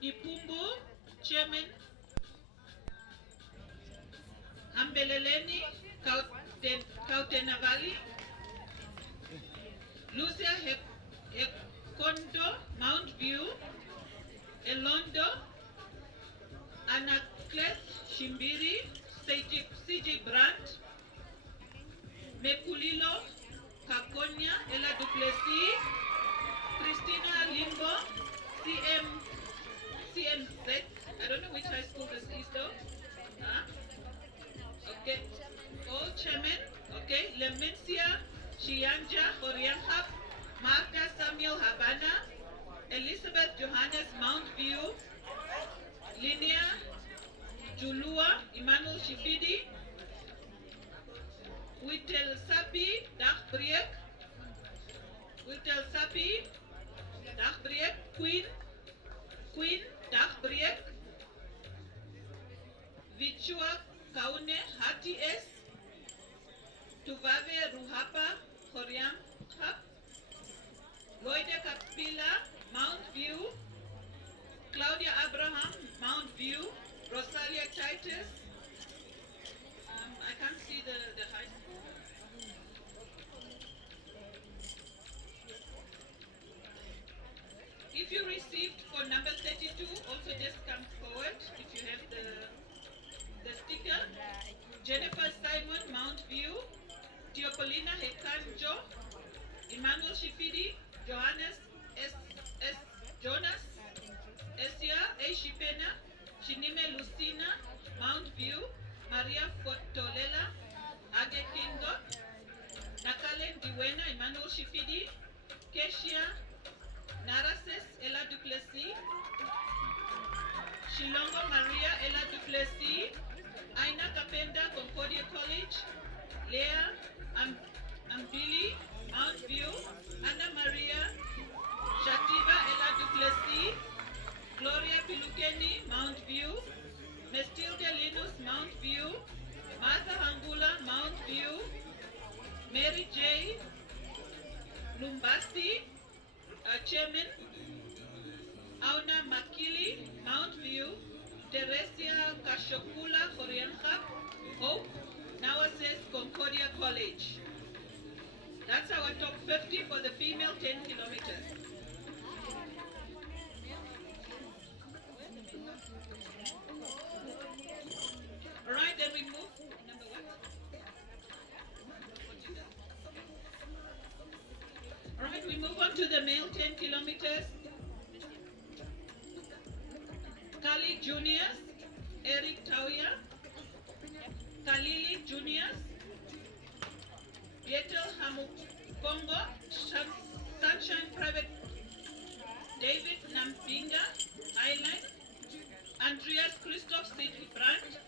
Ipumbu, Chairman. Ambeleleni, Kautenavali. Lucia Kondo, Mount View. Elondo, Anaclet Shimbiri, CG Brandt. Mekulilo, Kakonya, Ella Duplessis. Christina Limbo, CMZ. I don't know which high school this is though. Huh? Okay. Oh, Chairman. Okay. Lemencia Shianja Orienhap, Martha Samuel Habana, Elizabeth Johannes Mount View, Linnea Julua Emmanuel Shifidi, Witel Sapi Dachbriek, Witel Sapi Dachbriek, Queen Dachbriek, Vichua Kaune Hati S, Tuvave Ruhapa Horiam Hap, Loide Kapila Mount View, Claudia Abraham Mount View, Chinime Lucina, Mount View, Maria Fotolela, Age Kingo, Nakale Diwena, Emmanuel Shifidi, Keshia, Narases, Ella Duplessis, Shilongo Maria, Ella Duplessis, Aina Kapenda, Concordia College, Leah Ambili, Mount View, Anna Maria, Shativa Ella Duplessis, Gloria Pilukeni, Mount View, Mestilde Linus, Mount View, Martha Hangula, Mount View, Mary J. Lumbasi, Chairman, Auna Makili, Mount View, Teresia Kashokula, Koreanhap, Hope, now says Concordia College. That's our top 50 for the female 10 kilometers. All right, then we move. Number what? All right, we move on to the male 10 kilometers. Kali Juniors, Eric Tauya, Kalili Juniors, Yetel Hamu Congo, Sunshine Private, David Nambinga, Island, Andreas Christoph City Brandt,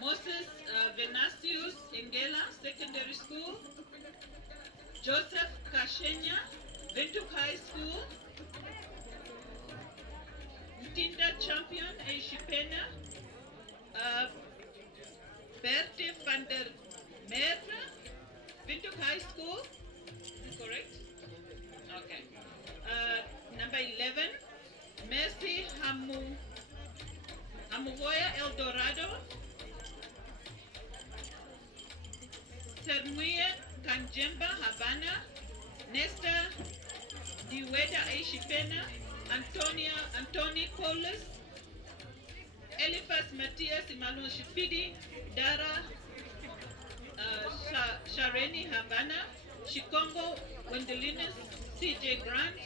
Moses Venasius Engela Secondary School, Joseph Kashenya, Windhoek High School, Tinda Champion Eishipena, Bertie van der Merwe, Windhoek High School, is it correct? Okay. Number 11, Mercy Hamuvoya El Dorado, Sermuye Kanjemba Havana, Nesta Diweda Eishipena, Antoni Paulus, Eliphas Matthias Emmanuel Shifidi, Dara Shareni Havana, Shikongo Wendelinus CJ Grant,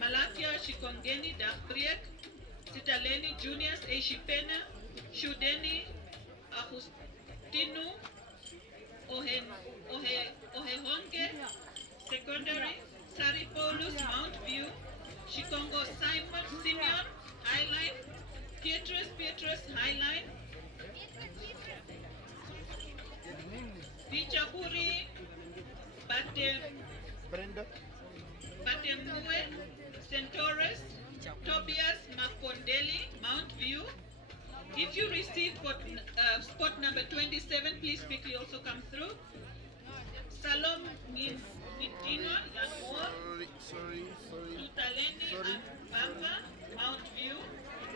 Malakia Shikongeni Dachbriek, Sitaleni Juniors Eishipena, Shudeni Agustinu Ohehonge Secondary, Sari Paulus Mount View, Shikongo Simon Simeon Highline, Pietrus Highline, Vichakuri Batemue Centaurus, Tobias Makondeli Mount View. If you receive spot number 27, please quickly also come through. Salom Mitino Yanmore, Tutaleni Bamba Mount View,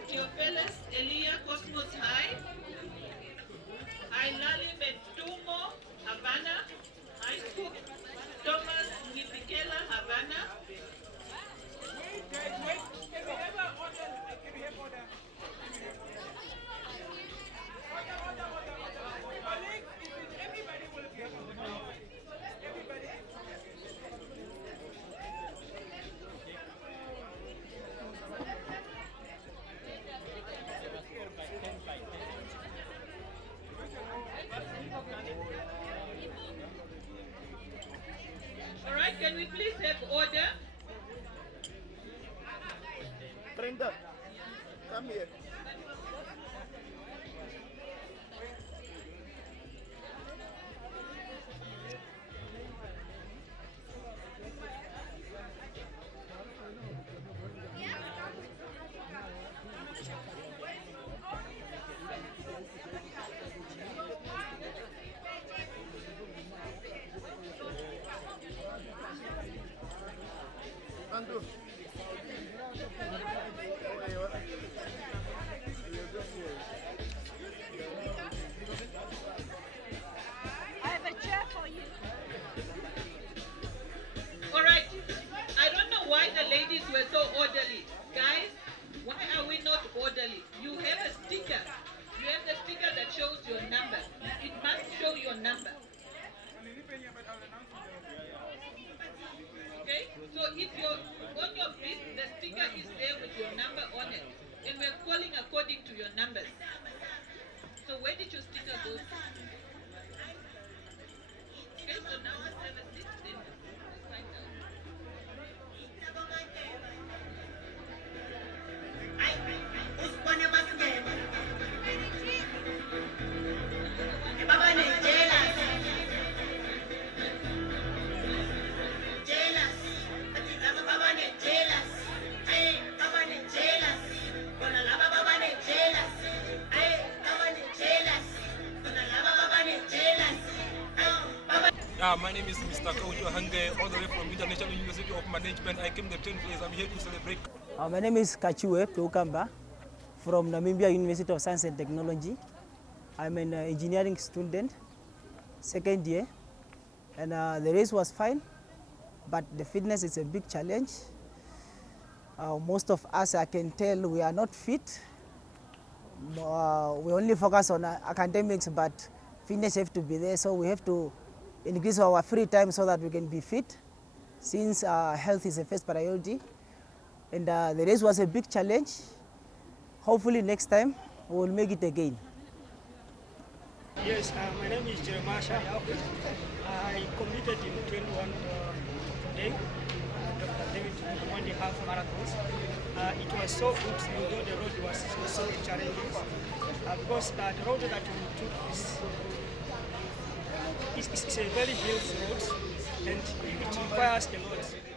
Theophilus Elia Cosmos High, Ailali Betumo Havana High School, Thomas Nipikela Havana. Wait, can we have a order? Can we have order? Colleagues, everybody will get everybody. All right, can we please have order? Brenda, come here. Andu. I have a chair for you. All right, I don't know why the ladies were so orderly. Guys, why are we not orderly? You have a sticker. You have the sticker that shows your number. It must show your number. Okay, so if you're on your bit, the sticker is there with your number on it. And we're calling according to your numbers. So where did your sticker go? Okay, so now let's have a seat, then we'll find out. My name is Mr. Kaujo Hange, all the way from International University of Management. I came the 10th place. I'm here to celebrate. My name is Kachiwe Peukamba from Namibia University of Science and Technology. I'm an engineering student, second year, and the race was fine, but the fitness is a big challenge. Most of us, I can tell, we are not fit. We only focus on academics, but fitness have to be there, so we have to increase our free time so that we can be fit, since health is the first priority. And the race was a big challenge. Hopefully next time we will make it again. Yes, my name is Jeremiah Shayao. I competed in 21 today, Dr. David Namwandi half marathons. It was so good, although the road was so challenging, because the road that we took is a very hilly road, and it requires a lot.